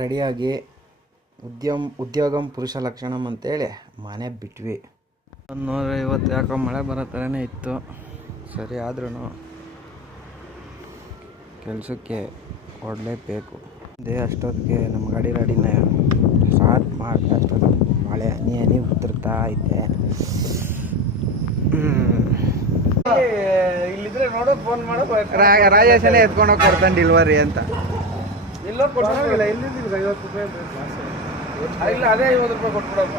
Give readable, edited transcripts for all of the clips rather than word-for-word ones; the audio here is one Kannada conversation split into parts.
ರೆಡಿಯಾಗಿ ಉದ್ಯೋಗಂ ಪುರುಷ ಲಕ್ಷಣಂ ಅಂತೇಳಿ ಮನೆ ಬಿಟ್ವಿ. 150 ಯಾಕೋ ಮಳೆ ಬರೋ ಥರನೇ ಇತ್ತು. ಸರಿ ಆದ್ರೂ ಕೆಲಸಕ್ಕೆ ಹೊರಡಲೇಬೇಕು. ಅಷ್ಟೊತ್ತಿಗೆ ನಮ್ಮ ಗಾಡಿ ರೆಡಿನ ಸ್ಟಾರ್ಟ್ ಮಾಡಿದೆ. ಅಷ್ಟೊತ್ತಿಗೆ ಮಳೆ ಹನಿ ಉತ್ತರ್ತಾ ಐತೆ. ಇಲ್ಲಿದ್ರೆ ನೋಡೋ ಫೋನ್ ಮಾಡೋ ರಾಜೇಶನೇ ಎತ್ಕೊಂಡು ಹೋಗಿ ಕೊಡ್ತಾನೆ ಡಿಲ್ವರಿ ಅಂತ. ಇಲ್ಲೋ ಕೊಟ್ಟಿಲ್ಲ. ಎಲ್ಲಿಂದ 50 ರೂಪಾಯಿ ಇಲ್ಲ, ಅದೇ 50 ರೂಪಾಯಿ ಕೊಟ್ಬಿಡಪ್ಪ.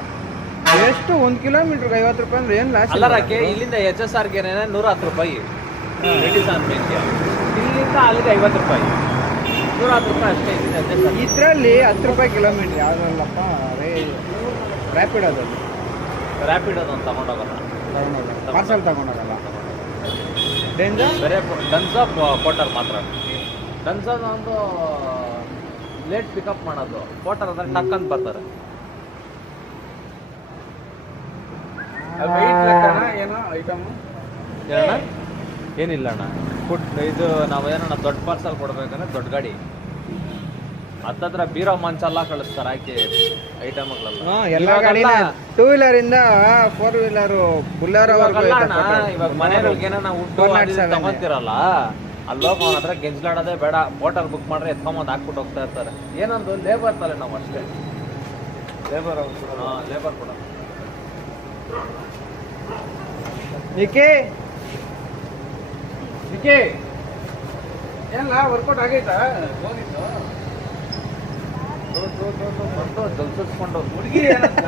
ಎಷ್ಟು 1 ಕಿಲೋಮೀಟ್ರಿಗೆ 50 ರೂಪಾಯಿ ಅಂದ್ರೆ ಏನು ಲಾಸ್ಟ್? ಅಲ್ಲರಕ್ಕೆ ಇಲ್ಲಿಂದ HSRಗೆ 110 ರೂಪಾಯಿ ಇಲ್ಲಿಂದ ಅಲ್ಲಿಗೆ 50 ರೂಪಾಯಿ, 110 ರೂಪಾಯಿ ಅಷ್ಟೇ. ಇದರಲ್ಲಿ 10 ರೂಪಾಯಿ ಕಿಲೋಮೀಟ್ರ್ ಯಾವುದಲ್ಲಪ್ಪ, ರ್ಯಾಪಿಡ್ ಅದು ಒಂದು ತಗೊಂಡೋಗಲ್ಲ, ಪಾರ್ಸಲ್ ತಗೊಂಡೋಗಲ್ಲ. ಬೇರೆ ಡನ್ಸಾ ಪೋಟರ್ ಮಾತ್ರ. ಡನ್ಸಾ ಒಂದು ಲೇಟ್ ಪಿಕಪ್ ಮಾಡೋದು, ಪೋಟರ್ ಅಂದ್ರೆ ಟಕ್ ಅಂತ ಬರ್ತಾರೆ. ಏನೋ ಐಟಮ್ ಏನಿಲ್ಲ ಅಣ್ಣ. ಫುಡ್ ಇದು ನಾವು ಏನಣ್ಣ ದೊಡ್ಡ ಪಾರ್ಸಲ್ ಕೊಡ್ಬೇಕಂದ್ರೆ ದೊಡ್ಡ ಗಾಡಿ ಹತ್ತತ್ರ ಬೀರೋ ಮಂಚೆಲ್ಲ ಕಳಿಸ್ತಾರೆ ಹಾಕಿ ಐಟಮ್ಗಳೆಲ್ಲ. ಎಲ್ಲ ಗಾಡಿನ 2 ವೀಲರಿಂದ 4 ವೀಲರು ಬುಲ್ಲರ್. ಇವಾಗ ಮನೆಗಳಿಗೆ ನಾವು ಊಟ ತಗೊಂತಿರಲ್ಲ, ಅಲ್ಲೋಗಿ ಅವನ ಹತ್ರ ಗೆಂಜ್ಲಾಡೋದೇ ಬೇಡ, ಹೋಟೆಲ್ ಬುಕ್ ಮಾಡ್ರೆ ಎತ್ಕೊಂಬಂದು ಹಾಕ್ಬಿಟ್ಟು ಹೋಗ್ತಾ ಇರ್ತಾರೆ. ಏನೊಂದು ಲೇಬರ್ ತಲೆ ನಾವು ಅಷ್ಟೇ. ಲೇಬರ್ ಕೂಡ ನಿಖಿ ಏನಿಲ್ಲ, ವರ್ಕೌಟ್ ಆಗೈತಾ? ಹೋಗಿತ್ತು ಜಲ್ಸಿಸ್ಕೊಂಡು ಹುಡುಗಿ ಏನಂತ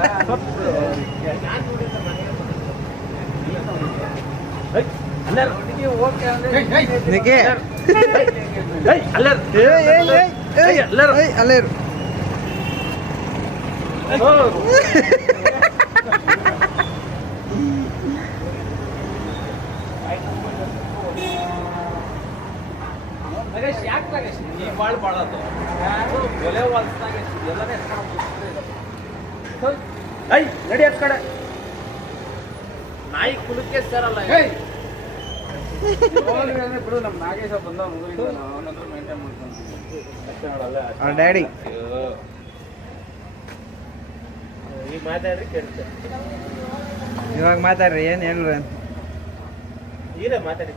ಹುಡುಗಿ ಓಕೆ ಅಂದ್ರೆ ನಿಖಿ ಅಲ್ಲೇ ಇರು. ಈ ಬಾಳ್ ಬಾಳದು ಒಲೆ ವಾಲ್ಸ್ನಾಗ ಎಲ್ಲನೇ ನಡಿ ಹತ್ ಕಡೆ ನಾಯಿ ಕುಲಕ್ಕೆ ಸೇರಲ್ಲ. ಬಿಡು, ನಮ್ ನಾಗೇಶ ಬಂದ ಅವನತ್ರ ಮೇಂಟೈನ್ ಮಾಡ್ಕೊಂಡು ಡ್ಯಾಡಿ ಈಗ ಮಾತಾಡ್ರಿ ಕೇಳ್ತೇವೆ. ಇವಾಗ ಮಾತಾಡ್ರಿ, ಏನು ಹೇಳ್ರಿ? ಈರೇ ಮಾತಾಡಿ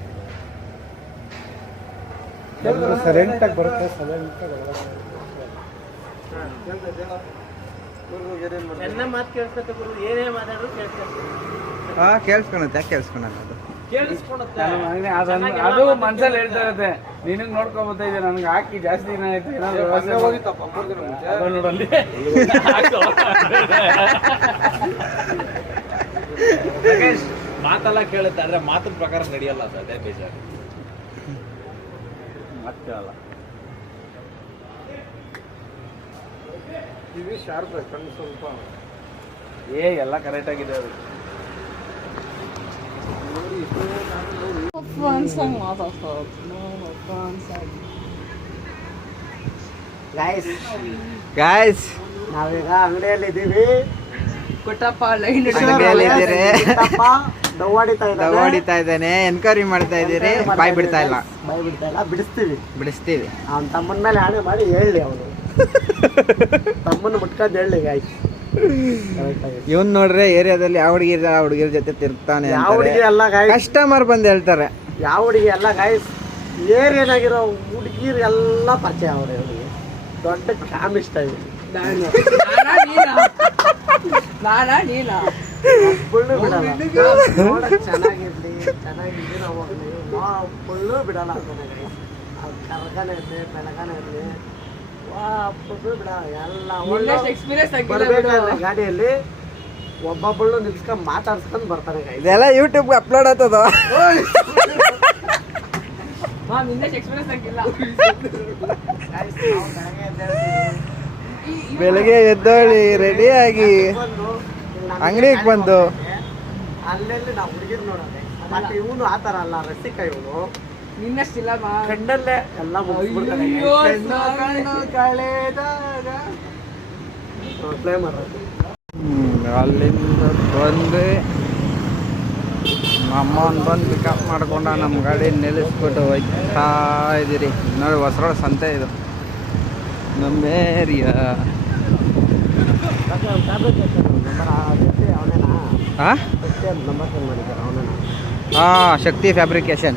ಸೈಲೆಂಟಾಗಿ ಬರುತ್ತೆ. ನನ್ನ ಮಾತು ಕೇಳಿಸ್ತೈತೆ ಗುರು, ಏನೇ ಮಾತಾಡ್ರು ಕೇಳಿಸ್ತೈತೆ. ಕೇಳಿಸ್ಕೊಳತ್ತೆ, ಯಾಕೆ ಕೇಳಿಸ್ಕೊಳಲ್ಲ? ಅದು ಕೇಳಿಸ್ಕೊಳುತ್ತೆ. ಅದು ಮನ್ಸಲ್ಲಿ ಹೇಳ್ತಾ ಇರುತ್ತೆ, ನಿನಗ್ ನೋಡ್ಕೊಬೋತಾ ಇದೆ, ನನಗೆ ಹಾಕಿ ಜಾಸ್ತಿ ದಿನ ಆಯ್ತು, ನೋಡಲ್ಲಿ ಮಾತೆಲ್ಲ ಕೇಳುತ್ತೆ, ಆದ್ರೆ ಮಾತಿನ ಪ್ರಕಾರ ನಡೆಯಲ್ಲ. ಅದೇ ಬೇಜಾರು. ಮಾತಲ್ಲ ಟಿವಿ ಶಾರ್ಪ್, ಕಣ್ಣು ಸ್ವಲ್ಪ ಎಲ್ಲ ಕರೆಕ್ಟ್ ಆಗಿದೆ. ಅದು ಗಾಯ್ಸ್, ನಾವೀಗ ಅಂಗಡಿಯಲ್ಲಿದ್ದೀವಿ. ಹೊಡಿತಾ ಇದ್ದಾನೆ, ಎನ್ಕ್ವೈರಿ ಮಾಡ್ತಾ ಇದ್ದೀರಿ. ಬಾಯ್ ಬಿಡ್ತಾ ಇಲ್ಲ, ಬಿಡಿಸ್ತೀವಿ. ಅವನ ತಮ್ಮನ ಮೇಲೆ ಆಣೆ ಮಾಡಿ ಹೇಳಿ, ಅವನು ತಮ್ಮನ ಮುಟ್ಕೊಂಡು ಹೇಳಿ ಗಾಯ್ಸ್. ಇವನ್ ನೋಡ್ರೆ ಏರಿಯಾದಲ್ಲಿ ಯಾವ ಹುಡುಗಿರ ಜೊತೆ ತಿರ್ತಾನೆ. ಯಾವ ಹುಡುಗಿ ಎಲ್ಲ ಗಾಯ್ಸ್, ಕಸ್ಟಮರ್ ಬಂದು ಹೇಳ್ತಾರೆ ಯಾವ ಹುಡುಗಿ ಎಲ್ಲ ಗಾಯ್ಸ್. ಏರಿಯಾನಾಗಿರೋ ಹುಡುಗಿರು ಎಲ್ಲ ಪರಿಚಯ ಅವ್ರೆ. ಅವನಿಗೆ ದೊಡ್ಡ ಕ್ಯಾಮ್ ಇಷ್ಟ ಇದೆ. ಫುಲ್ಲು ಬಿಡಲ್ಲ, ಚೆನ್ನಾಗಿರ್ಲಿ ಹೋಗ್ಲಿ, ಫುಲ್ಲು ಬಿಡಲ್ಲ. ಕರ್ಗನ ಇರಲಿ, ಬೆಳಗನ ಇರಲಿ, ಫುಲ್ಲು ಬಿಡಲ್ಲ. ಎಲ್ಲ ಬರ್ಬೇಕಾದ್ರೆ ಗಾಡಿಯಲ್ಲಿ ಒಬ್ಬೊಬ್ಬಳು ನಿಲ್ಸ್ಕೊಂಡ್ ಮಾತಾಡ್ಸ್ಕೊಂಡ್ ಬರ್ತಾನೆ. ಇದೆಲ್ಲ ಯೂಟ್ಯೂಬ್ಗೆ ಅಪ್ಲೋಡ್ ಆಗ್ತದ. ಬೆಳಗ್ಗೆ ಎದ್ದೋಳಿ ರೆಡಿಯಾಗಿ ಅಂಗಡಿಗೆ ಬಂದು ಅಲ್ಲೆಲ್ಲಿ ನಾವು ಹುಡುಗಿರ್ ನೋಡೋದೆ. ಮತ್ತೆ ಇವನು ಆತರ ಅಲ್ಲ, ರಸಿಕ ಇವನು. ನಿನ್ನಷ್ಟಿಲ್ಲ, ಕಣ್ಣಲ್ಲೇ ಎಲ್ಲ ಮುಗಿಸ್ಬಿಡ್ತಾನೆ. ಅಲ್ಲಿಂದ ಬಂದು ಅಮ್ಮನ ಬಂದು ಪಿಕಪ್ ಮಾಡ್ಕೊಂಡ ನಮ್ಮ ಗಾಡಿ ನಿಲ್ಲಿಸ್ಬಿಟ್ಟು ಹೋಗ್ತಾ ಇದ್ದೀರಿ. ನೋಡಿ ಹೊಸರೋಡ್ ಸಂತೆ ಇದು. ನಮ್ಮ ಏರಿಯಾ. ಅವನೇನಾ ಹಾಂ ನಂಬರ್ ಸೆಂಡ್ ಮಾಡಿದ್ದಾರೆ ಅವನೇನಾ ಹಾಂ, ಶಕ್ತಿ ಫ್ಯಾಬ್ರಿಕೇಶನ್.